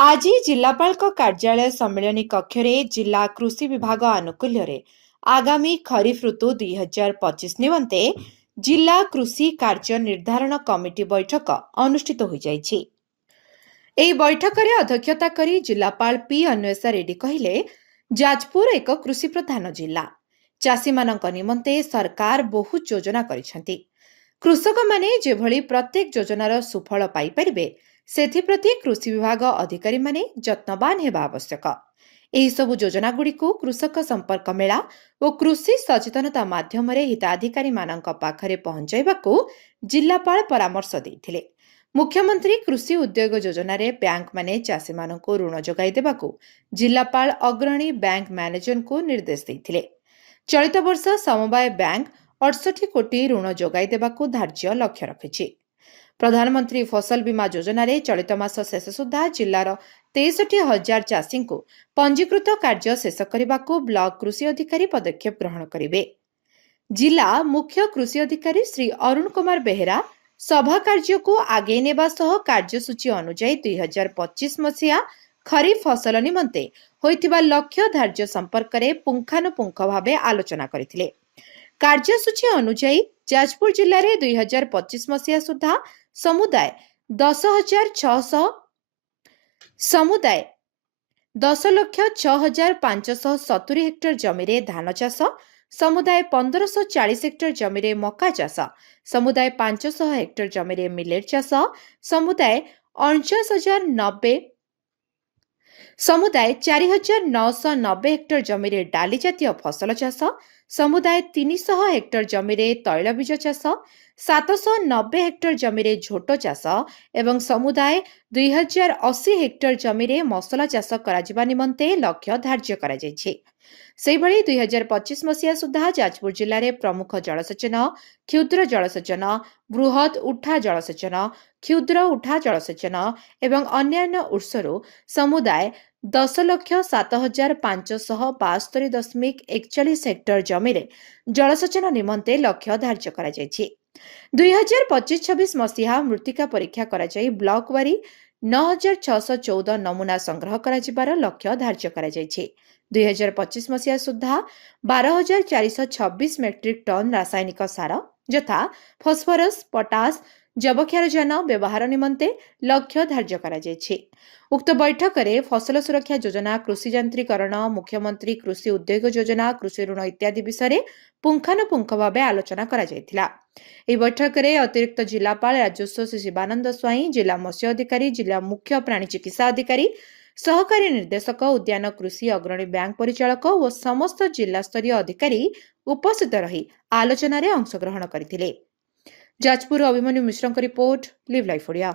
आज जिलापाल कार्यालय सम्मेलन कक्ष जिला कृषि विभाग आनुकूल्य आगामी खरीफ ऋतु 2025 निमंते जिला कृषि कार्य निर्धारण कमिटी बैठक अनुष्ठित हो जाइछि। ଏହି ବୈଠକରେ ଅଧ୍ୟକ୍ଷତା କରି ଜିଲ୍ଲାପାଳ ପି ଅନ୍ୱେଷା ରେଡ୍ଡି କହିଲେ, ଯାଜପୁର ଏକ କୃଷି ପ୍ରଧାନ ଜିଲ୍ଲା। ଚାଷୀମାନଙ୍କ ନିମନ୍ତେ ସରକାର ବହୁତ ଯୋଜନା କରିଛନ୍ତି। କୃଷକମାନେ ଯେଭଳି ପ୍ରତ୍ୟେକ ଯୋଜନାର ସୁଫଳ ପାଇପାରିବେ, ସେଥିପ୍ରତି କୃଷି ବିଭାଗ ଅଧିକାରୀମାନେ ଯତ୍ନବାନ ହେବା ଆବଶ୍ୟକ। ଏହିସବୁ ଯୋଜନାଗୁଡ଼ିକୁ କୃଷକ ସମ୍ପର୍କ ମେଳା ଓ କୃଷି ସଚେତନତା ମାଧ୍ୟମରେ ହିତାଧିକାରୀମାନଙ୍କ ପାଖରେ ପହଞ୍ଚାଇବାକୁ ଜିଲ୍ଲାପାଳ ପରାମର୍ଶ ଦେଇଥିଲେ। ମୁଖ୍ୟମନ୍ତ୍ରୀ କୃଷି ଉଦ୍ୟୋଗ ଯୋଜନାରେ ବ୍ୟାଙ୍କମାନେ ଚାଷୀମାନଙ୍କୁ ଋଣ ଯୋଗାଇ ଦେବାକୁ ଜିଲ୍ଲାପାଳ ଅଗ୍ରଣୀ ବ୍ୟାଙ୍କ ମ୍ୟାନେଜରଙ୍କୁ ନିର୍ଦ୍ଦେଶ ଦେଇଥିଲେ। ଚଳିତ ବର୍ଷ ସମବାୟ ବ୍ୟାଙ୍କ 68 କୋଟି ଋଣ ଯୋଗାଇ ଦେବାକୁ ଧାର୍ଯ୍ୟ ଲକ୍ଷ୍ୟ ରଖିଛି। ପ୍ରଧାନମନ୍ତ୍ରୀ ଫସଲ ବୀମା ଯୋଜନାରେ ଚଳିତ ମାସ ଶେଷ ସୁଦ୍ଧା ଜିଲ୍ଲାର 63,000 ଚାଷୀଙ୍କୁ ପଞ୍ଜୀକୃତ କାର୍ଯ୍ୟ ଶେଷ କରିବାକୁ ବ୍ଲକ କୃଷି ଅଧିକାରୀ ପଦକ୍ଷେପ ଗ୍ରହଣ କରିବେ। ଜିଲ୍ଲା ମୁଖ୍ୟ କୃଷି ଅଧିକାରୀ ଶ୍ରୀ ଅରୁଣ କୁମାର ବେହେରା ସଭା କାର୍ଯ୍ୟକୁ ଆଗେଇ ନେବା ସହ କାର୍ଯ୍ୟସୂଚୀ ଅନୁଯାୟୀ 2025 ମସିହା ଖରିଫ ଫସଲ ନିମନ୍ତେ ହୋଇଥିବା ଲକ୍ଷ୍ୟ ଧାର୍ଯ୍ୟ ସମ୍ପର୍କରେ ପୁଙ୍ଖାନୁପୁଙ୍ଖ ଭାବେ ଆଲୋଚନା କରିଥିଲେ। କାର୍ଯ୍ୟସୂଚୀ ଅନୁଯାୟୀ ଯାଜପୁର ଜିଲ୍ଲାରେ 2025 ମସିହା ସୁଦ୍ଧା ସମୁଦାୟ 10,06,570 ହେକ୍ଟର ଜମିରେ ଧାନ ଚାଷ, ସମୁଦାୟ 1,540 ହେକ୍ଟର ଜମିରେ ମକା ଚାଷ, ସମୁଦାୟ 500 ହେକ୍ଟର ଜମିରେ ମିଲେଟ୍ ଚାଷ, ସମୁଦାୟ 4,990 ହେକ୍ଟର ଜମିରେ ଡାଲି ଜାତୀୟ ଫସଲ ଚାଷ, ସମୁଦାୟ 300 ହେକ୍ଟର ଜମିରେ ତୈଳବୀଜ ଚାଷ, 790 ହେକ୍ଟର ଜମିରେ ଝୋଟ ଚାଷ ଏବଂ ସମୁଦାୟ 2,080 ହେକ୍ଟର ଜମିରେ ମସଲା ଚାଷ କରାଯିବା ନିମନ୍ତେ ଲକ୍ଷ୍ୟ ଧାର୍ଯ୍ୟ କରାଯାଇଛି। ସେହିଭଳି 2025 ମସିହା ସୁଦ୍ଧା ଯାଜପୁର ଜିଲ୍ଲାରେ ପ୍ରମୁଖ ଜଳସେଚନ, କ୍ଷୁଦ୍ର ଜଳସେଚନ, ବୃହତ୍ ଉଠା ଜଳସେଚନ, କ୍ଷୁଦ୍ର ଉଠା ଜଳସେଚନ ଏବଂ ଅନ୍ୟାନ୍ୟ ଉତ୍ସରୁ ସମୁଦାୟ 10,07,572.41 ହେକ୍ଟର ଜମିରେ ଜଳସେଚନ ନିମନ୍ତେ ଲକ୍ଷ୍ୟ ଧାର୍ଯ୍ୟ କରାଯାଇଛି। 2025-26 ମସିହା ମୃତ୍ତିକା ପରୀକ୍ଷା କରାଯାଇ ବ୍ଲକ ୱାରି 9,614 ନମୁନା ସଂଗ୍ରହ କରାଯିବାର ଲକ୍ଷ୍ୟ ଧାର୍ଯ୍ୟ କରାଯାଇଛି। 2025 ମସିହା ସୁଦ୍ଧା 12,426 ମେଟ୍ରିକ୍ ଟନ୍ ରାସାୟନିକ ସାର ଯଥା ଫସ୍ଫରସ୍, ପଟାସ, ଯବକ୍ଷାରଜାନ ବ୍ୟବହାର ନିମନ୍ତେ ଲକ୍ଷ୍ୟ ଧାର୍ଯ୍ୟ କରାଯାଇଛି। ଉକ୍ତ ବୈଠକରେ ଫସଲ ସୁରକ୍ଷା ଯୋଜନା, କୃଷି ଯାନ୍ତ୍ରିକରଣ, ମୁଖ୍ୟମନ୍ତ୍ରୀ କୃଷି ଉଦ୍ୟୋଗ ଯୋଜନା, କୃଷି ଋଣ ଇତ୍ୟାଦି ବିଷୟରେ ପୁଙ୍ଖାନୁପୁଙ୍ଖ ଭାବେ ଆଲୋଚନା କରାଯାଇଥିଲା। ଏହି ବୈଠକରେ ଅତିରିକ୍ତ ଜିଲ୍ଲାପାଳ ରାଜସ୍ୱ ଶ୍ରୀ ଶିବାନନ୍ଦ ସ୍ୱାଇଁ, ଜିଲ୍ଲା ମତ୍ସ୍ୟ ଅଧିକାରୀ, ଜିଲ୍ଲା ମୁଖ୍ୟ ପ୍ରାଣୀ ଚିକିତ୍ସା ଅଧିକାରୀ, ସହକାରୀ ନିର୍ଦ୍ଦେଶକ, ଉଦ୍ୟାନ କୃଷି ଅଗ୍ରଣୀ ବ୍ୟାଙ୍କ ପରିଚାଳକ ଓ ସମସ୍ତ ଜିଲ୍ଲାସ୍ତରୀୟ ଅଧିକାରୀ ଉପସ୍ଥିତ ରହି ଆଲୋଚନାରେ ଅଂଶଗ୍ରହଣ କରିଥିଲେ। ଯାଜପୁର ଅଭିମନ୍ୟୁ ମିଶ୍ରଙ୍କ ରିପୋର୍ଟ, ଲିଭ୍ ଲାଇଫ୍ ଓଡ଼ିଆ।